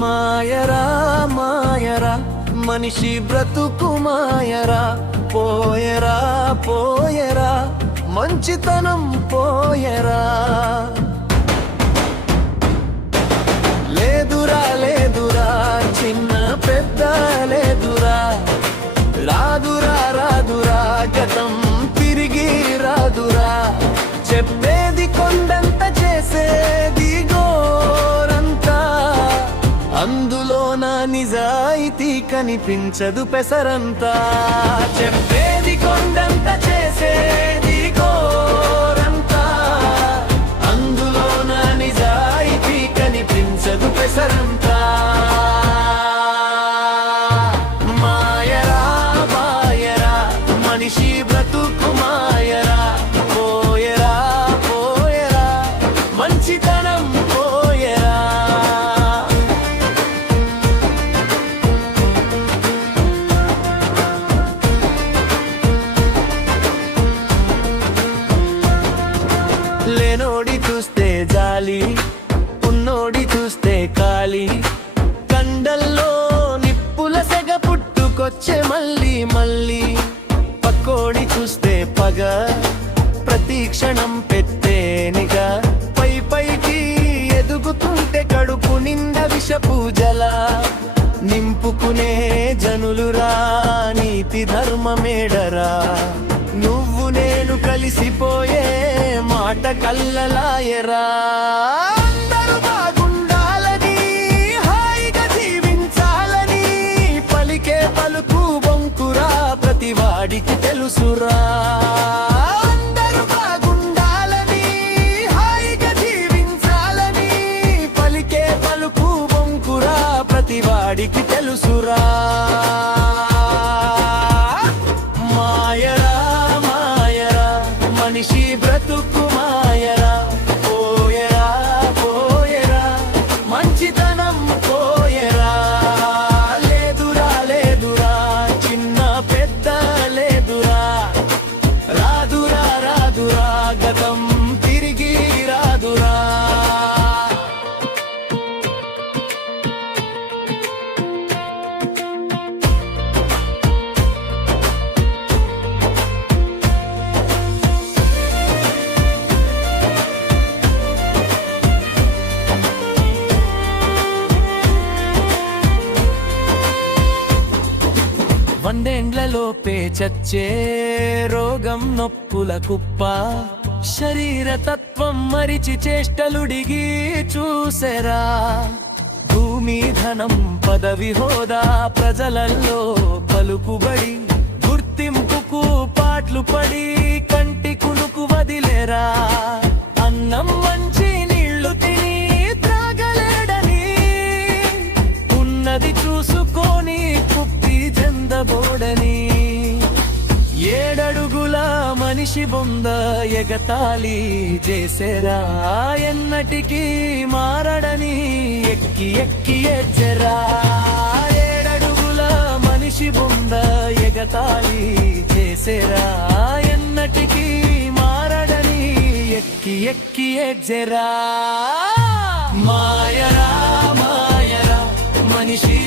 మాయరా మాయరా మనిషి బ్రతుకు మాయరా, పోయరా పోయరా మంచితనం పోయరా. లేదురా లేదురా చిన్న పెద్ద లేదురా, రాదురా రాదురా గతం తిరిగి రాదురా. చెప్పేది కొండంత చేసేది గోరంతా, అందులో నా నిజాయితీ కనిపించదు పెసరంతా. చెప్పేది కొండంత చేసేది గోరంతా, అందులో నా నిజాయితీ కనిపించదు పెసరంతా. మాయరా మాయరా మనిషి బ్రతుకు మాయరా, పోయరా పోయరా మంచితనం పోయరా. లేనోడి చూస్తే జాలి, ఉన్నోడి చూస్తే కాలి, కండల్లో నిప్పుల సెగ పుట్టుకొచ్చే మళ్ళీ మళ్ళీ. పక్కోడి చూస్తే పగ, ప్రతి క్షణం పెట్టేనిగా, పై పైకి ఎదుగుతుంటే కడుపు నిండా విష పూజల. నింపుకునే జనులురా నీతి ధర్మమేడరా, నువ్వు నేను కలిసిపోయే మాట కల్లలాయరా. అందరూ బాగుండాలని, హాయిగా జీవించాలని పలికే పలుకు బొంకురా ప్రతివాడికి తెలుసురా. అందరూ బాగుండాలని, హాయిగా జీవించాలని పలికే పలుకు బొంకురా ప్రతివాడికి తెలుసురా. మాయరా మాయరా మనిషి బ్రతుకు మాయరా, పోయరా పోయరా మంచితనం పోయరా. లేదురా లేదురా చిన్న పెద్ద లేదురా, రాదురా రాదురా గతం తిరిగి రాదురా. వందేండ్లలోపే చచ్చే రోగం నొప్పుల కుప్ప, శరీర తత్వం మరిచి చేష్టలుడిగి చూసెరా. భూమి ధనం పదవి హోదా ప్రజలల్లో పలుకుబడి, గుర్తింపుకు పాట్లు పడి కంటి కునుకు వదిలేరా. అన్నం మంచి నీళ్లు తిని త్రాగలేడని, ఉన్నది చూసుకొని కుప్పి చెందబోడని. ఏడడుగుల మనిషి బొంద ఎగతాళి చేసేరా, ఎన్నటికీ మారడని ఎక్కి ఎక్కి ఎచ్చరా. ఏడడుగుల మనిషి బొంద ఎగతాళి చేసేరా, ఎన్నటికీ మారడని ఎక్కి ఎక్కి ఎచ్చరా. మాయరా మాయరా మనిషి